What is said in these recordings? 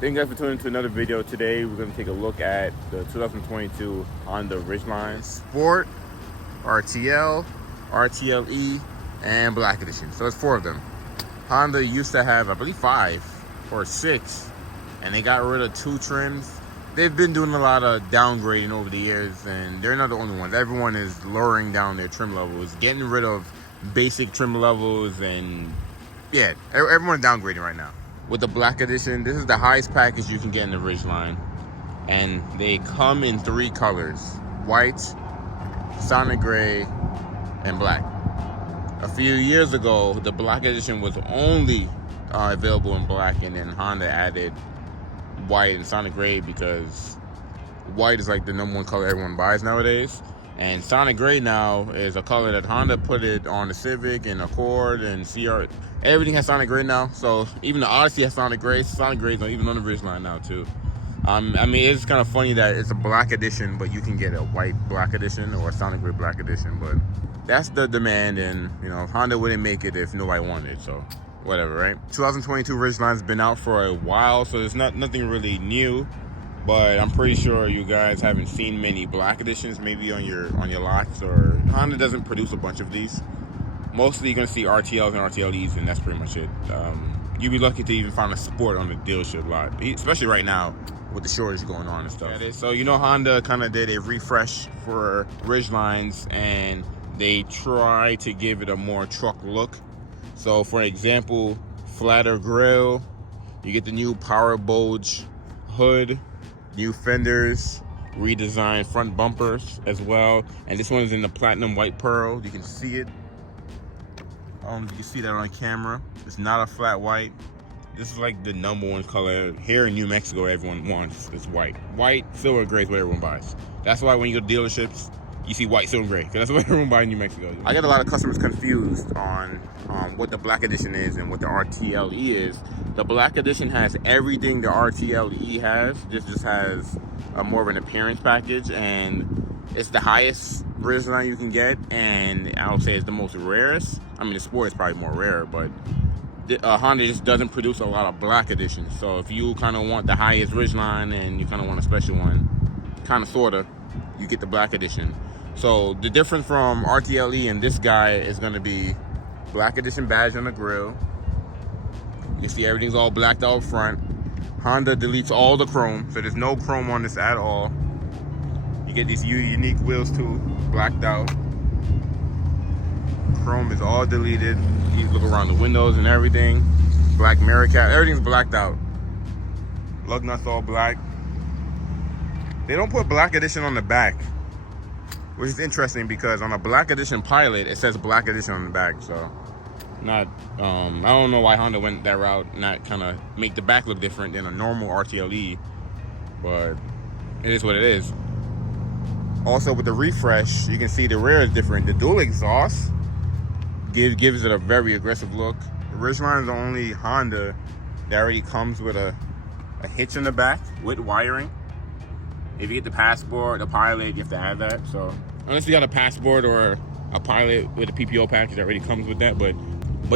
Thank you guys for tuning into another video. Today we're going to take a look at the 2022 Honda Ridgeline Sport, RTL, rtl-e, and Black Edition. So it's 4 of them. Honda used to have, I believe, 5 or 6, and they got rid of 2 trims. They've been doing a lot of downgrading over the years, and they're not the only ones. Everyone is lowering down their trim levels, getting rid of basic trim levels, and yeah, everyone's downgrading right now. With the Black Edition, this is the highest package you can get in the Ridgeline, and they come in 3 colors: white, Sonic Gray, and black. A few years ago, the Black Edition was only available in black, and then Honda added white and Sonic Gray because white is like the #1 color everyone buys nowadays. And Sonic Gray now is a color that Honda put it on the Civic and Accord and CR. Everything has Sonic Gray now. So even the Odyssey has Sonic Gray. Sonic Gray is even on the Ridgeline now too. I mean, it's kind of funny that it's a Black Edition, but you can get a white Black Edition or a Sonic Gray Black Edition. But that's the demand, and you know, Honda wouldn't make it if nobody wanted it. So whatever, right? 2022 Ridgeline's been out for a while, so there's nothing really new. But I'm pretty sure you guys haven't seen many Black Editions, maybe on your lots, or Honda doesn't produce a bunch of these. Mostly you're gonna see RTLs and RTLEs, and that's pretty much it. You'd be lucky to even find a Sport on the dealership lot, especially right now with the shortage going on and stuff. So you know, Honda kind of did a refresh for Ridgelines, and they try to give it a more truck look. So for example, flatter grille, you get the new Power Bulge hood, new fenders, redesigned front bumpers as well, and this one is in the platinum white pearl. You can see it. You can see that on camera. It's not a flat white. This is like the #1 color here in New Mexico. Everyone wants is white. White, silver, gray is what everyone buys. That's why when you go to dealerships, you see white, silver, gray, because that's what everyone buys in New Mexico. I get a lot of customers confused on what the Black Edition is and what the RTL-e is. The Black Edition has everything the RTL-e has. This just has a more of an appearance package, and it's the highest Ridgeline you can get, and I would say it's the most rarest. I mean, the Sport is probably more rare, but Honda just doesn't produce a lot of Black Editions. So if you kind of want the highest Ridgeline and you kind of want a special one, kind of sorta, you get the Black Edition. So the difference from RTL-e and this guy is going to be Black Edition badge on the grill. You see everything's all blacked out front. Honda deletes all the chrome, so there's no chrome on this at all. You get these unique wheels too, blacked out. Chrome is all deleted. You look around the windows and everything. Black mirror cap, everything's blacked out. Lug nuts all black. They don't put Black Edition on the back, which is interesting because on a Black Edition Pilot, it says Black Edition on the back. So I don't know why Honda went that route, not kind of make the back look different than a normal RTL-e, but it is what it is. Also with the refresh, you can see the rear is different. The dual exhaust gives it a very aggressive look. The Ridgeline is the only Honda that already comes with a hitch in the back with wiring. If you get the Passport, the Pilot, you have to have that. So unless you got a Passport or a Pilot with a PPO package that already comes with that, but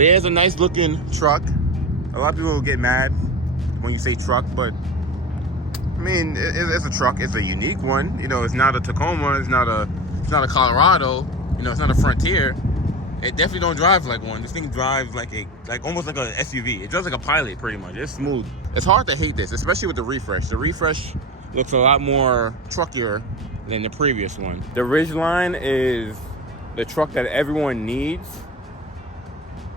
yeah, it's a nice looking truck. A lot of people get mad when you say truck, but I mean, it's a truck. It's a unique one. You know, it's not a Tacoma. It's not a Colorado. You know, it's not a Frontier. It definitely don't drive like one. This thing drives like almost like a SUV. It drives like a Pilot pretty much. It's smooth. It's hard to hate this, especially with the refresh. The refresh looks a lot more truckier than the previous one. The Ridgeline is the truck that everyone needs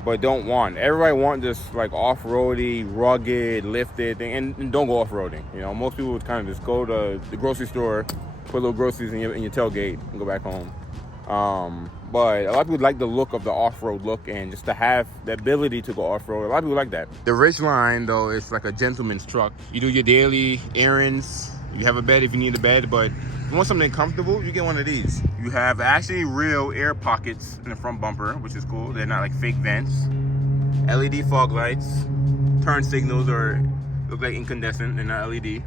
but don't want. Everybody wants this like off-roady, rugged, lifted thing, and don't go off-roading. You know, most people would kind of just go to the grocery store, put little groceries in your tailgate, and go back home. But a lot of people like the look of the off-road look, and just to have the ability to go off-road. A lot of people like that. The Ridgeline, though, is like a gentleman's truck. You do your daily errands. You have a bed if you need a bed, but if you want something comfortable, you get one of these. You have actually real air pockets in the front bumper, which is cool. They're not like fake vents. LED fog lights. Turn signals look like incandescent. They're not LED.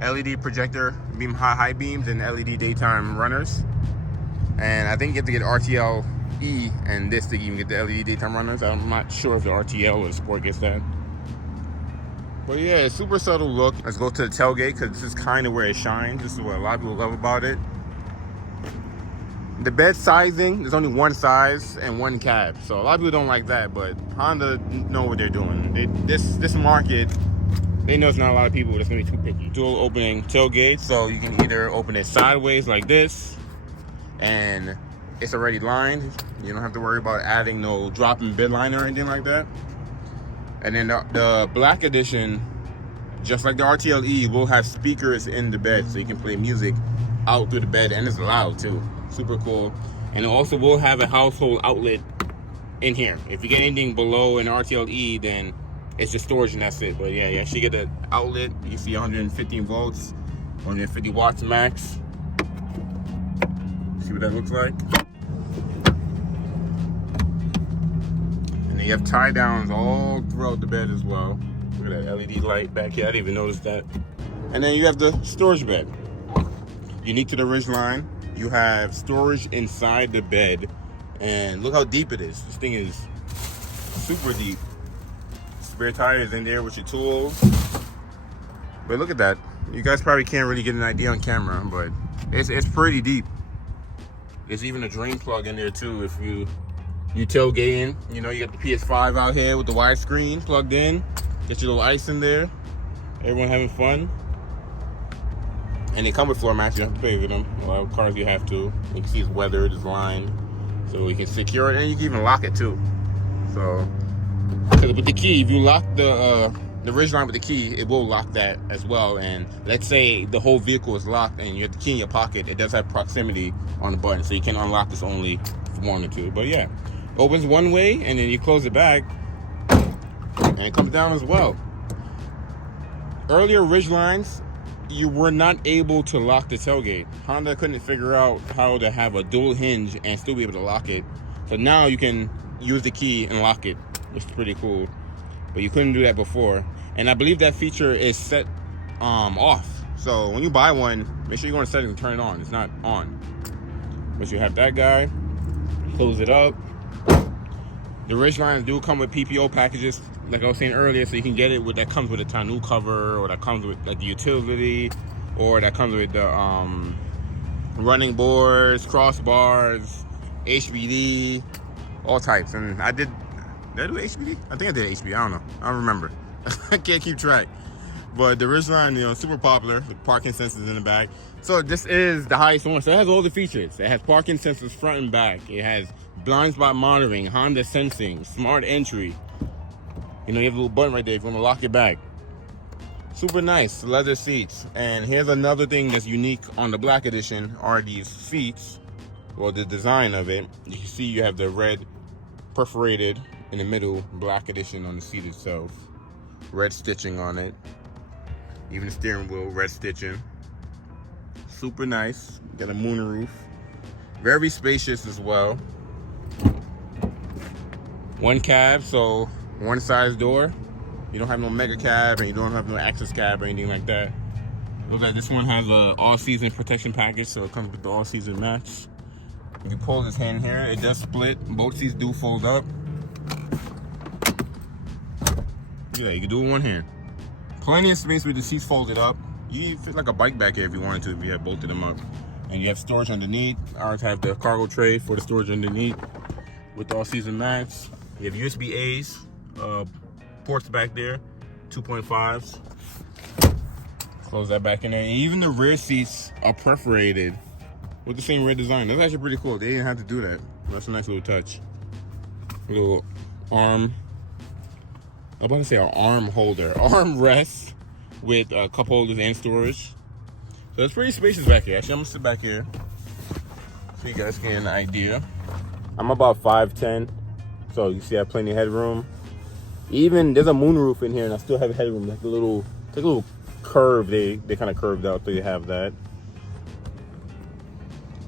LED projector, high beams, and LED daytime runners. And I think you have to get RTL-e and this to even get the LED daytime runners. I'm not sure if the RTL or the Sport gets that. But yeah, it's super subtle look. Let's go to the tailgate because this is kind of where it shines. This is what a lot of people love about it. The bed sizing, there's only one size and one cab. So a lot of people don't like that, but Honda know what they're doing. This market, they know it's not a lot of people that's gonna be too picky. Dual opening tailgate, so you can either open it sideways like this, and it's already lined. You don't have to worry about adding no dropping bed liner or anything like that. And then the black edition, just like the rtl-e, will have speakers in the bed, so you can play music out through the bed, and it's loud too. Super cool. And it also will have a household outlet in here. If you get anything below an rtl-e, then it's just storage and that's it. But yeah, you actually get an outlet. You see 115 volts, 150 watts max. See what that looks like? And then you have tie downs all throughout the bed as well. Look at that LED light back here. I didn't even notice that. And then you have the storage bed. Unique to the Ridgeline, you have storage inside the bed. And look how deep it is. This thing is super deep. Spare tires in there with your tools. But look at that. You guys probably can't really get an idea on camera, but it's pretty deep. There's even a drain plug in there too if you tailgating. You know, you got the PS5 out here with the widescreen plugged in. Get your little ice in there. Everyone having fun. And they come with floor mats. You don't have to pay for them. A lot of cars you have to. You can see it's weathered, it's lined. So you can secure it, and you can even lock it too. So, with the key, if you lock the Ridgeline with the key, it will lock that as well. And let's say the whole vehicle is locked and you have the key in your pocket, it does have proximity on the button, so you can unlock this only if you wanted to. But yeah, it opens one way and then you close it back and it comes down as well. Earlier Ridgelines, you were not able to lock the tailgate. Honda couldn't figure out how to have a dual hinge and still be able to lock it. So now you can use the key and lock it, which is pretty cool. But you couldn't do that before. And I believe that feature is set off. So when you buy one, make sure you go into settings and turn it on. It's not on. But you have that guy. Close it up. The Ridgelines do come with PPO packages, like I was saying earlier, so you can get it with that comes with a tonneau cover, or that comes with like the utility, or that comes with the running boards, crossbars, HBD, all types. And did I do HBD? I think I did HBD. I don't know. I don't remember. I can't keep track. But the Ridgeline, you know, super popular. The parking sensors in the back. So this is the highest one. So it has all the features. It has parking sensors front and back. It has blind spot monitoring, Honda sensing, smart entry. You know, you have a little button right there if you want to lock it back. Super nice leather seats. And here's another thing that's unique on the black edition are these seats. Well, the design of it. You can see you have the red perforated in the middle black edition on the seat itself. Red stitching on it. Even the steering wheel, red stitching. Super nice. Got a moonroof. Very spacious as well. One cab, so one size door. You don't have no mega cab and you don't have no access cab or anything like that. Looks like this one has a all-season protection package, so it comes with the all-season mats. You pull this in here, it does split. Both seats do fold up. Yeah, you can do it one hand. Plenty of space with the seats folded up. You fit like a bike back here if you wanted to, if you had both of them up. And you have storage underneath. Ours have the cargo tray for the storage underneath with all-season mats. You have USB A's, ports back there, 2.5s. Close that back in there. And even the rear seats are perforated with the same red design. That's actually pretty cool. They didn't have to do that. That's a nice little touch. A little arm. I'm about to say an arm holder. Arm rest with cup holders and storage. So it's pretty spacious back here. Actually, I'm gonna sit back here so you guys get an idea. I'm about 5'10", so you see I have plenty of headroom. Even there's a moonroof in here, and I still have headroom. Like a little curve. They kind of curved out, so you have that.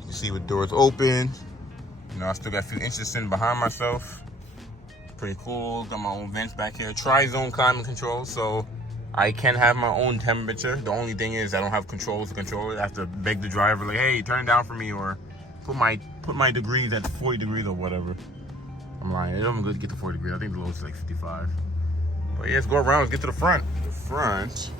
You see with doors open. You know, I still got a few inches in behind myself. Pretty cool. Got my own vents back here. Tri-zone climate control, so I can have my own temperature. The only thing is I don't have controls to control it. I have to beg the driver, like, hey, turn it down for me, or put my degrees at 40 degrees or whatever. I'm lying. I'm good to get to 40 degrees. I think the lowest is like 55. Well, yeah, let's go around. Let's get to the front. The front,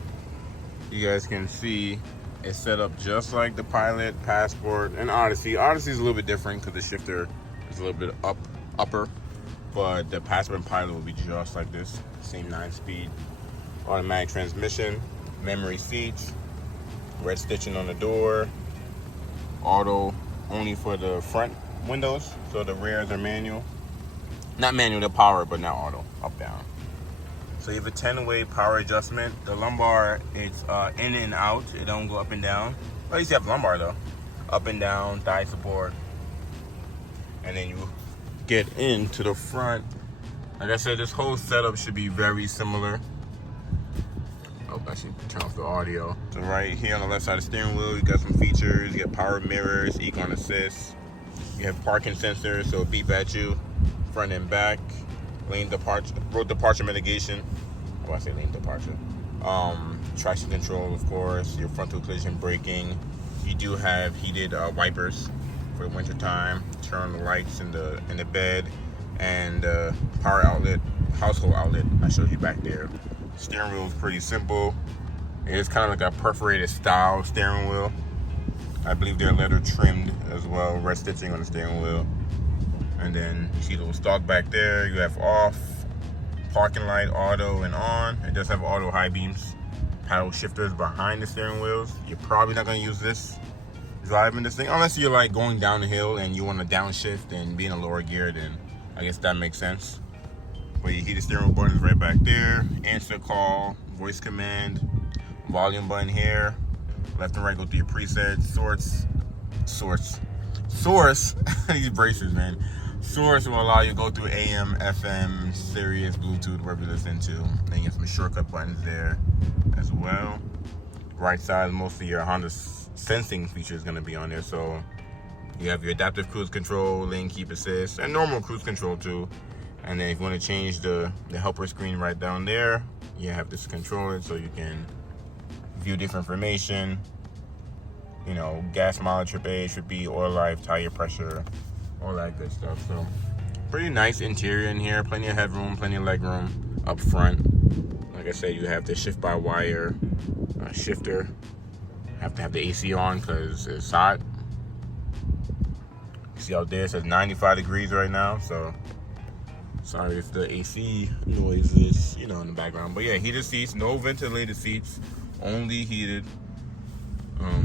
you guys can see it's set up just like the Pilot, Passport, and Odyssey. Odyssey is a little bit different because the shifter is a little bit upper, but the Passport and Pilot will be just like this. Same 9-speed automatic transmission, memory seats, red stitching on the door, auto only for the front windows, so the rears are manual. Not manual, they're power, but not auto, up, down. So you have a 10-way power adjustment. The lumbar, it's in and out. It don't go up and down. Well, at least you have lumbar though. Up and down, thigh support. And then you get into the front. Like I said, this whole setup should be very similar. Oh, I should turn off the audio. So right here on the left side of the steering wheel, you got some features. You got power mirrors, Econ Assist. You have parking sensors, so it beep at you, front and back. Lane departure, road departure mitigation. Oh, I say lane departure. Traction control, of course. Your frontal collision braking. You do have heated wipers for the winter time. Turn on the lights in the bed, and power outlet, household outlet. I showed you back there. Steering wheel is pretty simple. It is kind of like a perforated style steering wheel. I believe they're leather trimmed as well. Red stitching on the steering wheel. And then you see the little stalk back there. You have off, parking light, auto, and on. It does have auto high beams. Paddle shifters behind the steering wheels. You're probably not gonna use this driving this thing unless you're like going down the hill and you want to downshift and be in a lower gear. Then I guess that makes sense. But you heat steering wheel button is right back there. Answer call, voice command, volume button here. Left and right go through your presets. Source. These braces, man. Source will allow you to go through AM, FM, Sirius, Bluetooth, wherever you listen to. Then you have some shortcut buttons there as well. Right side, most of your Honda sensing feature is going to be on there. So you have your adaptive cruise control, lane keep assist, and normal cruise control too. And then if you want to change the helper screen right down there, you have this controller so you can view different information. You know, gas mileage, trip A, trip B, oil life, tire pressure, all that good stuff. So pretty nice interior in here. Plenty of headroom, plenty of leg room up front. Like I said, you have the shift by wire shifter. Have to have the AC on because it's hot. You see out there it says 95 degrees right now, so sorry if the AC noise is, you know, in the background. But yeah, heated seats, no ventilated seats, only heated.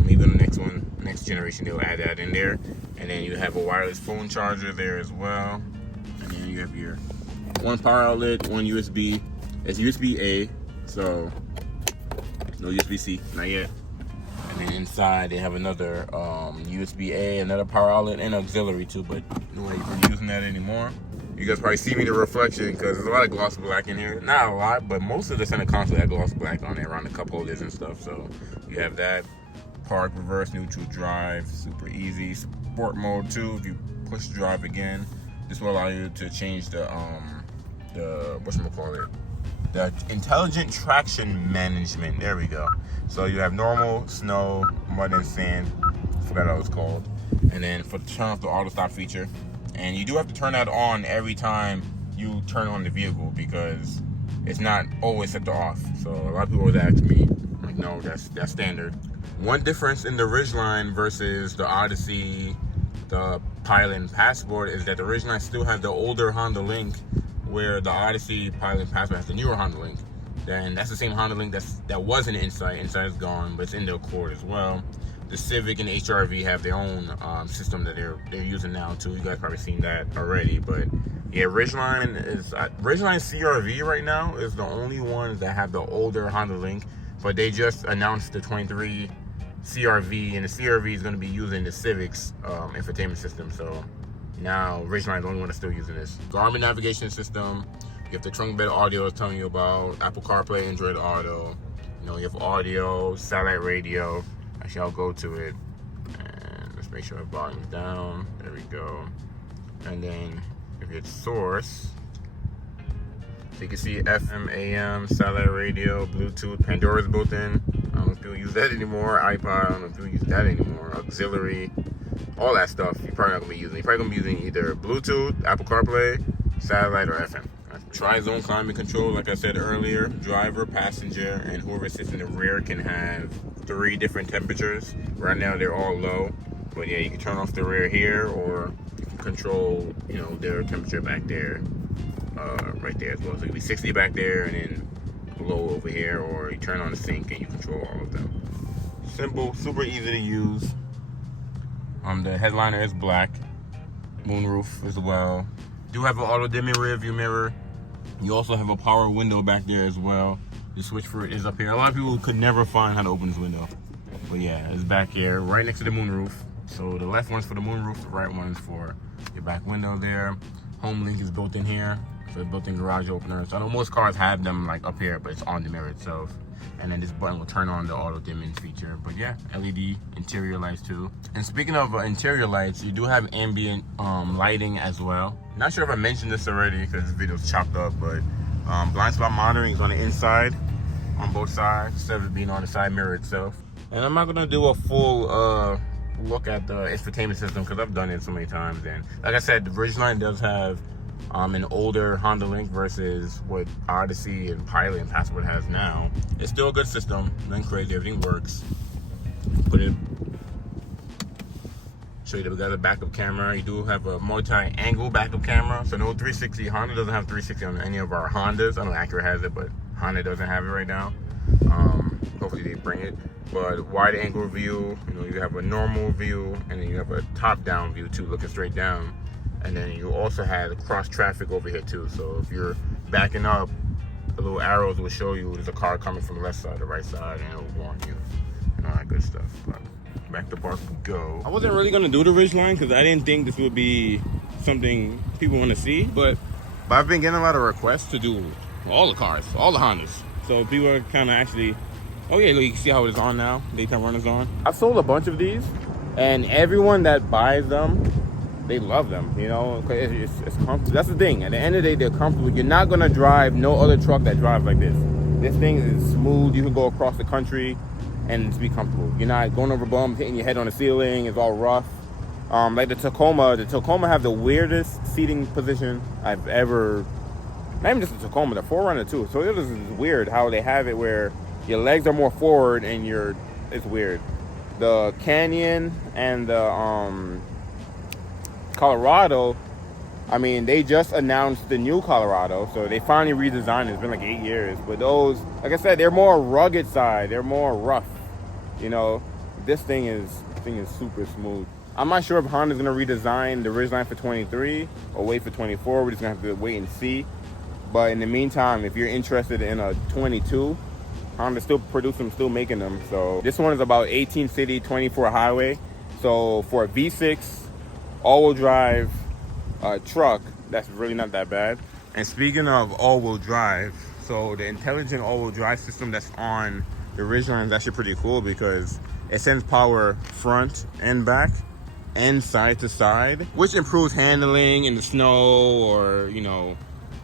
Maybe on the next generation, they'll add that in there. And then you have a wireless phone charger there as well. And then you have your one power outlet, one USB. It's USB-A, so no USB-C, not yet. And then inside they have another USB-A, another power outlet, and auxiliary too, but nobody's really using that anymore. You guys probably see me the reflection because there's a lot of gloss black in here. Not a lot, but most of the center console had gloss black on it around the cup holders and stuff. So you have that. Park, reverse, neutral, drive, super easy. Sport mode too. If you push drive again, this will allow you to change the whatchamacallit, the intelligent traction management. There we go. So you have normal, snow, mud, and sand. I forgot what it was called. And then for turn off the auto stop feature, and you do have to turn that on every time you turn on the vehicle because it's not always set to off. So a lot of people always ask me, like, no, that's standard. One difference in the Ridgeline versus the Odyssey, the Pilot, and Passport is that the Ridgeline still has the older Honda Link, where the Odyssey, Pilot, and Passport has the newer Honda Link. Then that's the same Honda Link that was in the Insight. Insight is gone, but it's in the Accord as well. The Civic and HRV have their own system that they're using now too. You guys probably seen that already, but yeah, Ridgeline CRV right now is the only ones that have the older Honda Link, but they just announced the 23 CRV, and the CRV is going to be using the Civic's infotainment system. So now Ridgeline is the only one that's still using this. Garmin navigation system. You have the trunk bed audio I was telling you about, Apple CarPlay, Android Auto. You know, you have audio, satellite radio. Actually, I'll go to it and let's make sure the volume's down. There we go. And then if it's source, so you can see FM, AM, satellite radio, Bluetooth, Pandora's built in. I don't know if people use that anymore. iPod, I don't know if people use that anymore. Auxiliary, all that stuff you're probably not gonna be using. You're probably gonna be using either Bluetooth, Apple CarPlay, satellite, or FM. Tri-zone climate control, like I said earlier. Driver, passenger, and whoever sits in the rear can have 3 different temperatures. Right now they're all low, but yeah, you can turn off the rear here, or you can control, you know, their temperature back there, right there as well. So it could be 60 back there and then low over here, or you turn on the sync and you control all of them. Simple, super easy to use. The headliner is black, moonroof as well. Do have an auto dimming rear view mirror. You also have a power window back there as well. The switch for it is up here. A lot of people could never find how to open this window, but yeah, it's back here, right next to the moonroof. So the left one's for the moonroof, the right one's for your back window there. Home link is built in here, so it's built-in garage opener. So I know most cars have them like up here, but it's on the mirror itself. And then this button will turn on the auto dimming feature. But yeah, LED interior lights too. And speaking of interior lights, you do have ambient lighting as well. Not sure if I mentioned this already because this video's chopped up, but blind spot monitoring is on the inside, on both sides, instead of it being on the side mirror itself. And I'm not gonna do a full look at the infotainment system because I've done it so many times. And like I said, the Ridgeline does have an older Honda Link versus what Odyssey and Pilot and Passport has now. It's still a good system, nothing crazy, everything works. Put it, show you that we got a backup camera. You do have a multi-angle backup camera, so no 360. Honda doesn't have 360 on any of our Hondas. I know Acura has it, but Honda doesn't have it right now. Hopefully they bring it. But wide angle view, you know, you have a normal view, and then you have a top-down view too, looking straight down. And then you also had cross traffic over here too. So if you're backing up, the little arrows will show you there's a car coming from the left side, the right side, and it will warn you and all that good stuff. But back to park we go. I wasn't really gonna do the Ridgeline because I didn't think this would be something people want to see, but I've been getting a lot of requests to do all the cars, all the Hondas. So people are kind of actually, oh yeah, look, you can see how it is on now. Daytime runners on. I've sold a bunch of these, and everyone that buys them, they love them, you know, it's comfortable. That's the thing. At the end of the day, they're comfortable. You're not gonna drive no other truck that drives like this. This thing is smooth. You can go across the country and just be comfortable. You're not going over bumps, hitting your head on the ceiling. It's all rough. Like the Tacoma have the weirdest seating position I've ever. Not even just the Tacoma, the 4Runner too. So it is weird how they have it where your legs are more forward and it's weird. The Canyon and the Colorado, I mean, they just announced the new Colorado, so they finally redesigned it. It's been like 8 years, but those, like I said, they're more rugged side, they're more rough, you know. This thing is super smooth. I'm not sure if Honda's gonna redesign the Ridgeline for 23 or wait for 24. We're just gonna have to wait and see. But in the meantime, if you're interested in a 22, Honda's still producing them, still making them. So this one is about 18 city, 24 highway. So for a V6 all-wheel drive truck, that's really not that bad. And speaking of all-wheel drive, so the intelligent all-wheel drive system that's on the Ridgeline is actually pretty cool because it sends power front and back and side to side, which improves handling in the snow, or you know,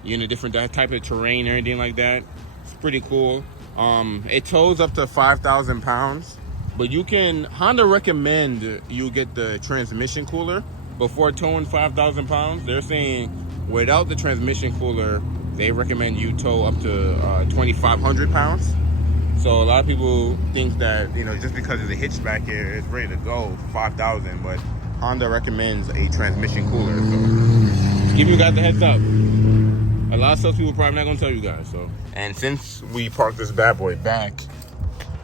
you're in a different type of terrain or anything like that. It's pretty cool. It tows up to 5,000 pounds, but Honda recommend you get the transmission cooler before towing 5,000 pounds. They're saying without the transmission cooler, they recommend you tow up to 2,500 pounds. So a lot of people think that, you know, just because there's a hitch back here, it's ready to go for 5,000, but Honda recommends a transmission cooler. So just give you guys the heads up. A lot of stuff people probably not gonna tell you guys. So, and since we parked this bad boy back,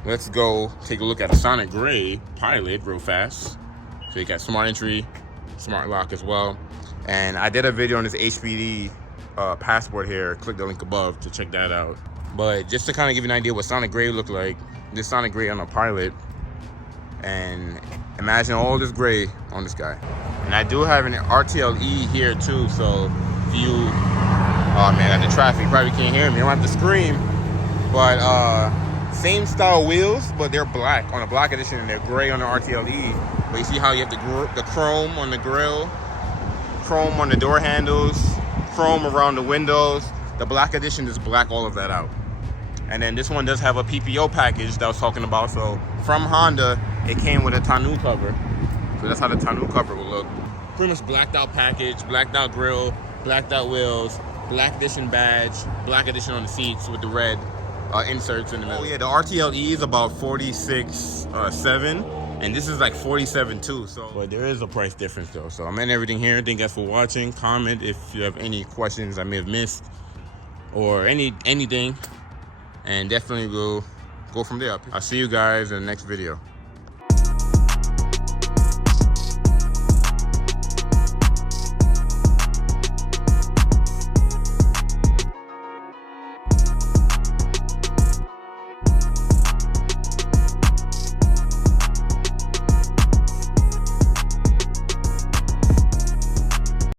let's go take a look at a Sonic Gray Pilot real fast. So you got smart entry, smart lock as well. And I did a video on this HPD Passport here. Click the link above to check that out. But just to kind of give you an idea what Sonic Gray looked like, this Sonic Gray on a Pilot, and imagine all this gray on this guy. And I do have an rtl-e here too, so if you, oh man, I got the traffic, you probably can't hear me, I don't have to scream. But same style wheels, but they're black on the black edition, and they're gray on the rtl-e. But you see how you have the chrome on the grill, chrome on the door handles, chrome around the windows. The black edition is black all of that out. And then this one does have a PPO package that I was talking about. So from Honda, it came with a tonneau cover. So that's how the tonneau cover will look. Pretty much blacked out package, blacked out grill, blacked out wheels, Black edition badge, black edition on the seats with the red inserts in the middle. Oh yeah, the rtl-e is about 46.7, and this is like 47.2. So, but there is a price difference though. So I'm ending everything here. Thank you guys for watching. Comment if you have any questions I may have missed or anything, and definitely we'll go from there. I'll see you guys in the next video.